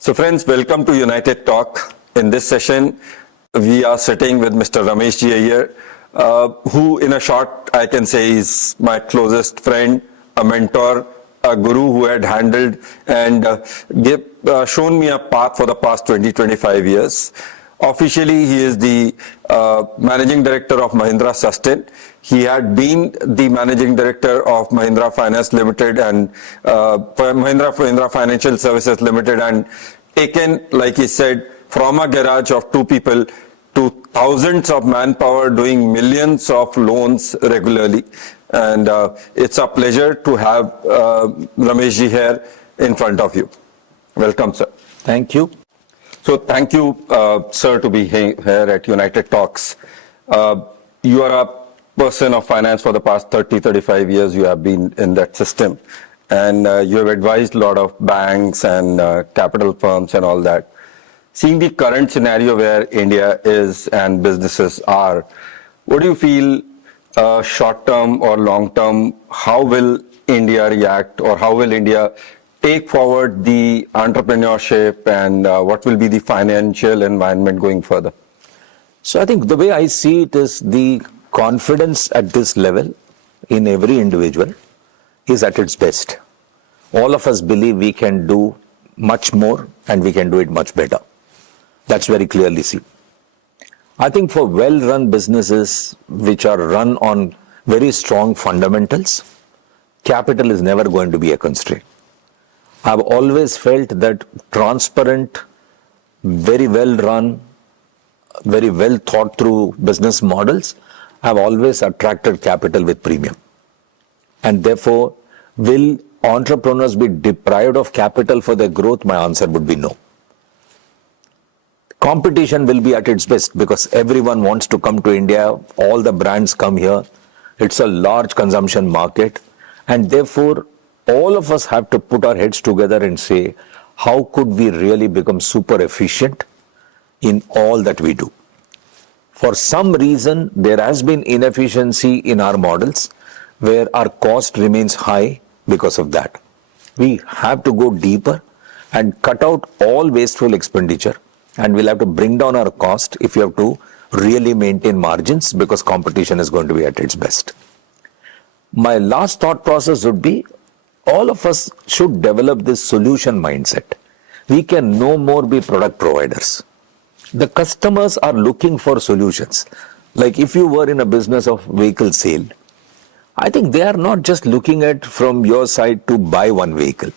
So friends, welcome to United Talk. In this session, we are sitting with Mr. Ramesh Iyer, who in a short, I can say is my closest friend, a mentor, a guru who had handled and shown me a path for the past 20-25 years. Officially, he is the managing director of Mahindra Susten. He had been the managing director of Mahindra Finance Limited and Mahindra Financial Services Limited, and taken, like he said, from a garage of two people to thousands of manpower doing millions of loans regularly. And it's a pleasure to have Rameshji here in front of you. Welcome, sir. Thank you. So thank you, sir, to be here at United Talks. You are a person of finance for the past 30-35 years. You have been in that system. And you have advised a lot of banks and capital firms and all that. Seeing the current scenario where India is and businesses are, what do you feel short-term or long-term, how will India react, or how will India take forward the entrepreneurship, and what will be the financial environment going further? So I think the way I see it is the confidence at this level in every individual is at its best. All of us believe we can do much more and we can do it much better. That's very clearly seen. I think for well-run businesses which are run on very strong fundamentals, capital is never going to be a constraint. I've always felt that transparent, very well-run, very well thought through business models have always attracted capital with premium. And therefore, will entrepreneurs be deprived of capital for their growth? My answer would be no. Competition will be at its best because everyone wants to come to India. All the brands come here. It's a large consumption market. And therefore, all of us have to put our heads together and say, how could we really become super efficient in all that we do? For some reason, there has been inefficiency in our models where our cost remains high because of that. We have to go deeper and cut out all wasteful expenditure, and we'll have to bring down our cost if you have to really maintain margins because competition is going to be at its best. My last thought process would be, all of us should develop this solution mindset. We can no more be product providers. The customers are looking for solutions. Like if you were in a business of vehicle sale, I think they are not just looking at from your side to buy one vehicle.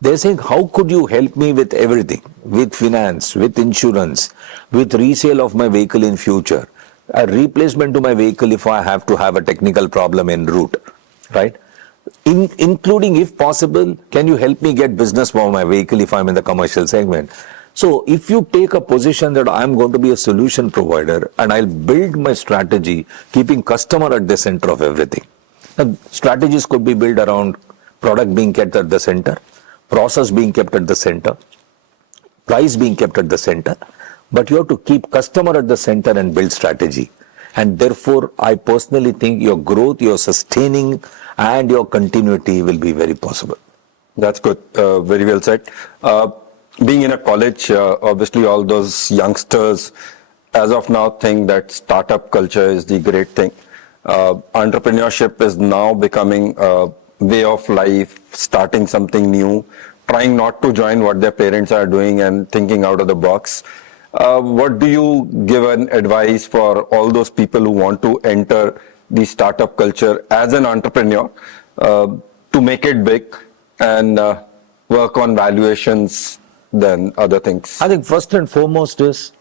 They're saying, how could you help me with everything? With finance, with insurance, with resale of my vehicle in future, a replacement to my vehicle if I have to have a technical problem en route, right? Including, if possible, can you help me get business for my vehicle if I'm in the commercial segment? So if you take a position that I'm going to be a solution provider and I'll build my strategy, keeping customer at the center of everything. Now, strategies could be built around product being kept at the center, process being kept at the center, price being kept at the center, but you have to keep customer at the center and build strategy. And therefore, I personally think your growth, your sustaining, and your continuity will be very possible. That's good. Very well said. Being in a college, obviously all those youngsters as of now think that startup culture is the great thing. Entrepreneurship is now becoming a way of life, starting something new, trying not to join what their parents are doing and thinking out of the box. What do you give an advice for all those people who want to enter the startup culture as an entrepreneur to make it big and work on valuations than other things? I think first and foremost is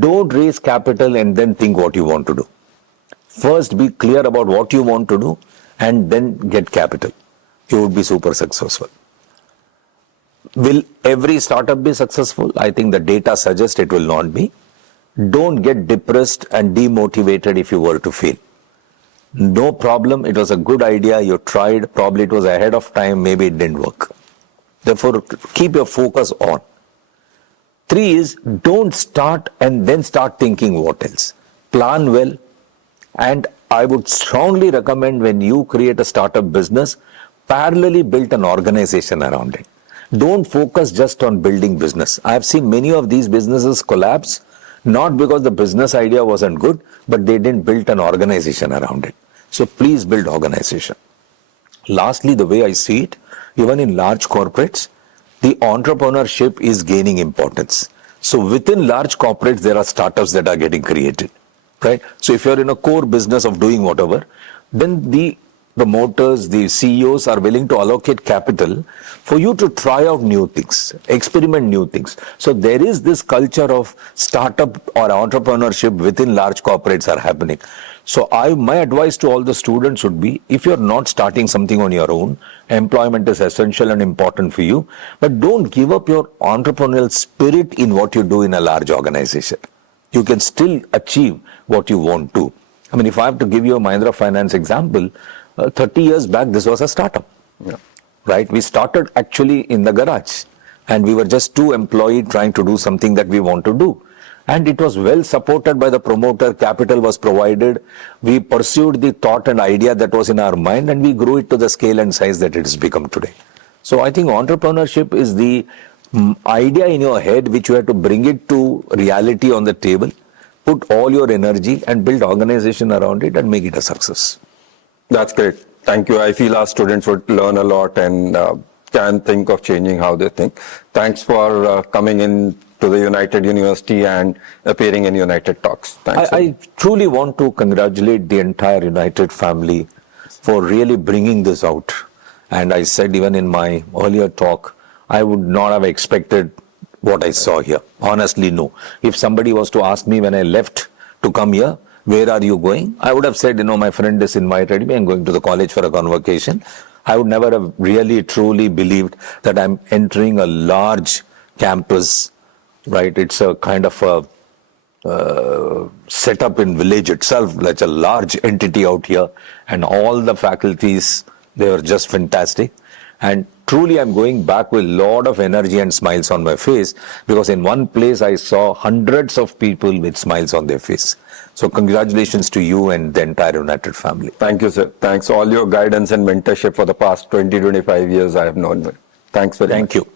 don't raise capital and then think what you want to do. First be clear about what you want to do and then get capital. You would be super successful. Will every startup be successful? I think the data suggests it will not be. Don't get depressed and demotivated if you were to fail. No problem, it was a good idea, you tried, probably it was ahead of time, maybe it didn't work. Therefore, keep your focus on. 3 is, don't start and then start thinking what else. Plan well, and I would strongly recommend when you create a startup business, parallelly build an organization around it. Don't focus just on building business. I have seen many of these businesses collapse, not because the business idea wasn't good, but they didn't build an organization around it. So please build organization. Lastly, the way I see it, even in large corporates, the entrepreneurship is gaining importance. So within large corporates, there are startups that are getting created, right? So if you're in a core business of doing whatever, then the promoters, the CEOs are willing to allocate capital for you to try out new things, experiment new things. So there is this culture of startup or entrepreneurship within large corporates are happening. So my advice to all the students would be, if you're not starting something on your own, employment is essential and important for you, but don't give up your entrepreneurial spirit in what you do in a large organization. You can still achieve what you want to. I mean, if I have to give you a Mahindra Finance example, 30 years back, this was a startup, right? We started actually in the garage and we were just two employees trying to do something that we want to do. And it was well supported by the promoter, capital was provided. We pursued the thought and idea that was in our mind and we grew it to the scale and size that it has become today. So I think entrepreneurship is the idea in your head which you have to bring it to reality on the table, put all your energy and build organization around it and make it a success. That's great. Thank you. I feel our students would learn a lot and can think of changing how they think. Thanks for coming in to the United University and appearing in United Talks. Thanks. I truly want to congratulate the entire United family for really bringing this out. And I said even in my earlier talk, I would not have expected what I saw here. Honestly, no. If somebody was to ask me when I left to come here, where are you going? I would have said, my friend has invited me. I'm going to the college for a convocation. I would never have really, truly believed that I'm entering a large campus, right? It's a kind of a setup in village itself, like a large entity out here. And all the faculties, they were just fantastic. And truly, I'm going back with a lot of energy and smiles on my face, because in one place I saw hundreds of people with smiles on their face. So congratulations to you and the entire United family. Thank you, sir. Thanks all your guidance and mentorship for the past 20-25 years I have known you. Thanks very much. Thank you.